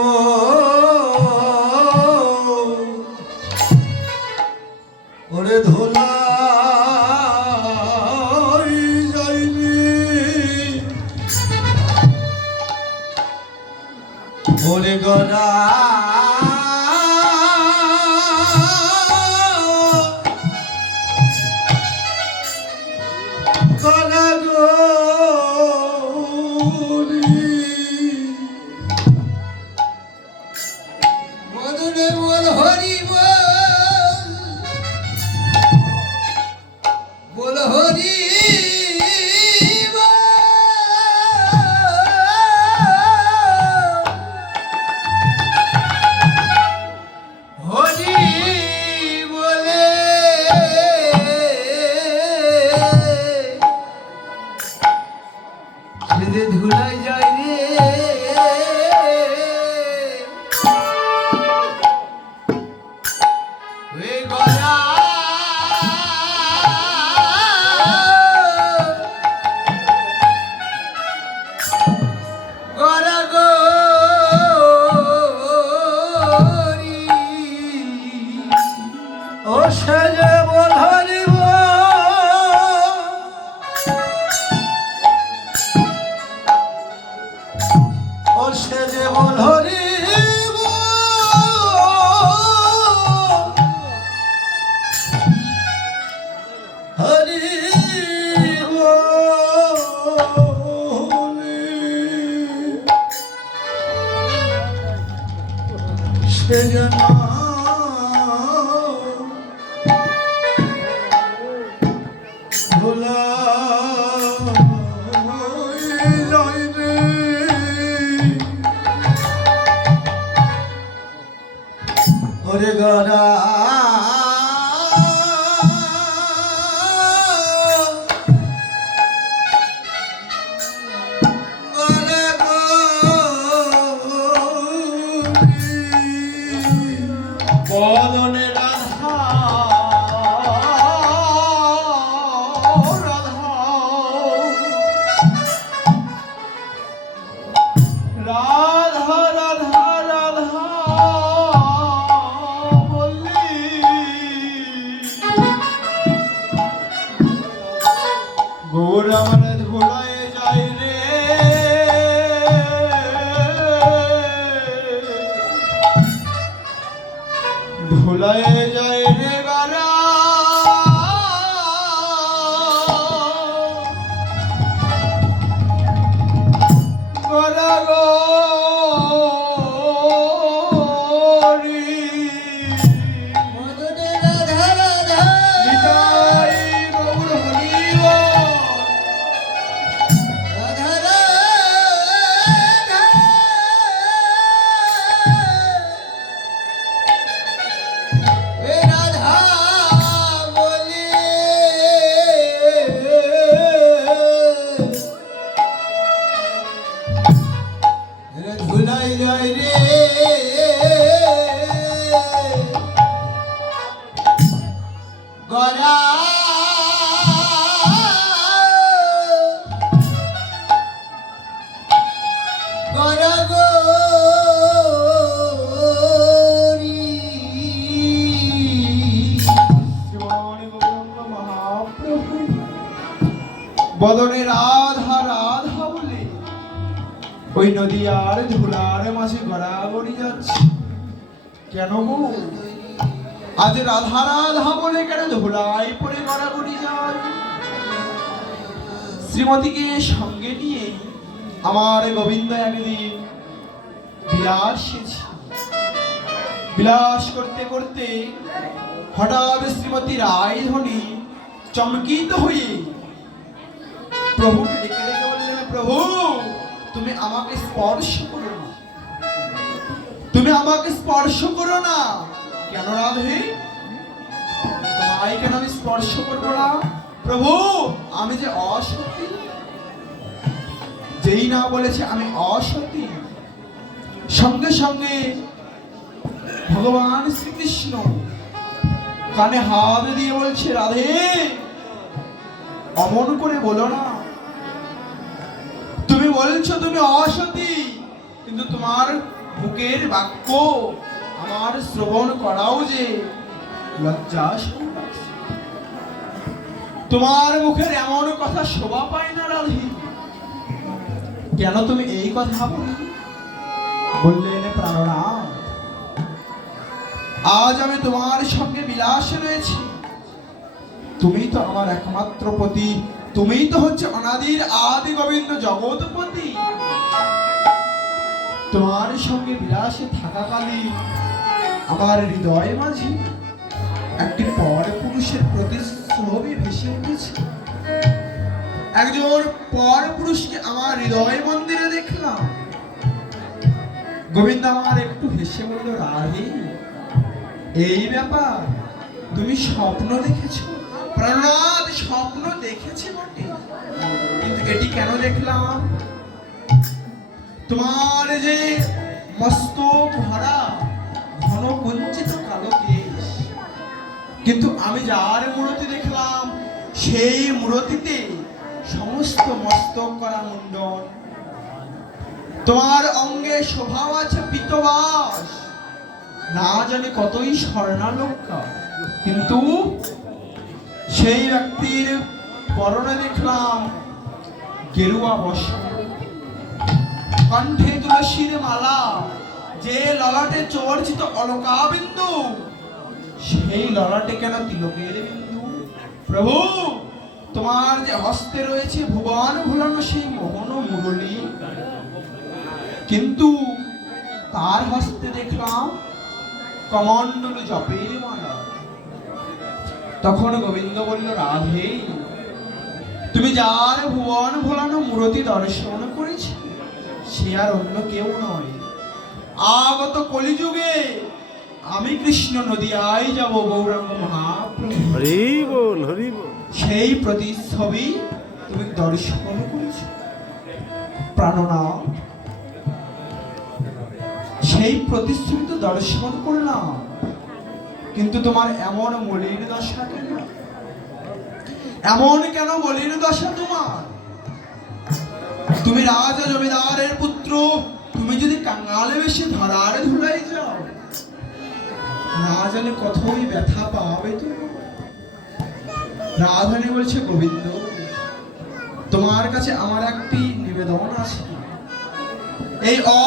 Senhor. Hari বল ও সেজে বলরিব ও সে ধুলায় যায় রে। গরা গরা গরি শিবানী ওই নদী আর ধুলার মাঝে গড়াগড়ি যাচ্ছে। কেন গো? আজ রাধা রাধা বলে কেন ধুলাই পরে গড়াগড়ি যায়? শ্রীমতীকে সঙ্গে নিয়ে আমার গোবিন্দ একদিন বিলাস বিলাস করতে করতে হঠাৎ শ্রীমতী রায়ধনী চমকিত হয়ে প্রভুকে ডেকে ডেকে বললেন, প্রভু তুমি আমাকে স্পর্শ করো না। তুমি আমাকে স্পর্শ করো না। কেন রাধে? কেন আমি স্পর্শ করব না? প্রভু, আমি যে অসতী। যেই না বলেছে আমি অসতী। সঙ্গে সঙ্গে ভগবান শ্রীকৃষ্ণ কানে হাত দিয়ে বলছে, রাধে, অমন করে বলো না। বলছো তুমি অসতী, কিন্তু তোমার বুকের বাক্য আমার শ্রবণ করাও যে লজ্জা তোমার মুখের এমন কথা শোভা পায় না রাধে। কেন তুমি এই কথা বললে? বললেন প্রাণনাথ। আজ আমি তোমার সঙ্গে বিলাসে রয়েছি। তুমি তো আমার একমাত্র পতি। তুমিই তো হচ্ছে অনাদির আদি গোবিন্দ জগৎপতি। তোমার সঙ্গে বিলাসে থাকাকালীন আমার হৃদয় মাঝে একটি পর পুরুষের প্রতিচ্ছবি ভেসে উঠেছে। একজন পর পুরুষকে আমার হৃদয় মন্দিরে দেখলাম। গোবিন্দ আমার একটু হেসে বলল, রাধে, এই ব্যাপার তুমি স্বপ্ন দেখেছ? প্রাণনাথ স্বপ্ন দেখেছি বটে। কিন্তু এটি কেন দেখলাম? তোমার যে মস্তক ভরা, ঘন কুঞ্চিত কালো কেশ। কিন্তু আমি যার মূর্তি দেখলাম, সেই মূর্তিতে সমস্ত মস্তক করা মুন্ডন। তোমার অঙ্গে স্বভাব আছে পিতবাস। না জানি কতই স্বর্ণালঙ্কা কিন্তু সেই ব্যক্তির পরনে দেখলাম গেরুয়া বস্ত্র কণ্ঠে তুলসীর মালা, যে ললাটে চর্চিত অলকাবিন্দু, সেই ললাটে কেন তিলকের বিন্দু? প্রভু, তোমার যে হস্তে রয়েছে ভুবন ভুলানো সেই মোহন মুরলী। কিন্তু তার হস্তে দেখলাম কমণ্ডল জপের মালা। তখন গোবিন্দ বলল রাধে তুমি যার ভুবন ভোলানো মূরতি দর্শন করেছি সে আর অন্য কেউ নয়। আগত কলিযুগে আমি কৃষ্ণ নদিয়ায় যাব গৌরাঙ্গ মহাপ্রভু। হরি বল বল সেই প্রতিচ্ছবি তুমি দর্শন করেছ। প্রাণনাথ সেই প্রতিচ্ছবি তো দর্শন করলাম। কিন্তু তোমার এমন মলির দশা কেন? এমন কেন মলির দশা তোমার? তুমি রাজা জমিদারের পুত্র, তুমি যদি কাঙালে বেশি ধরার ধুলাই যাও, না জানে কতই ব্যথা পাবে তুমি। রাধানী বলছে, গোবিন্দ, তোমার কাছে আমার একটি নিবেদন আছে। এই অ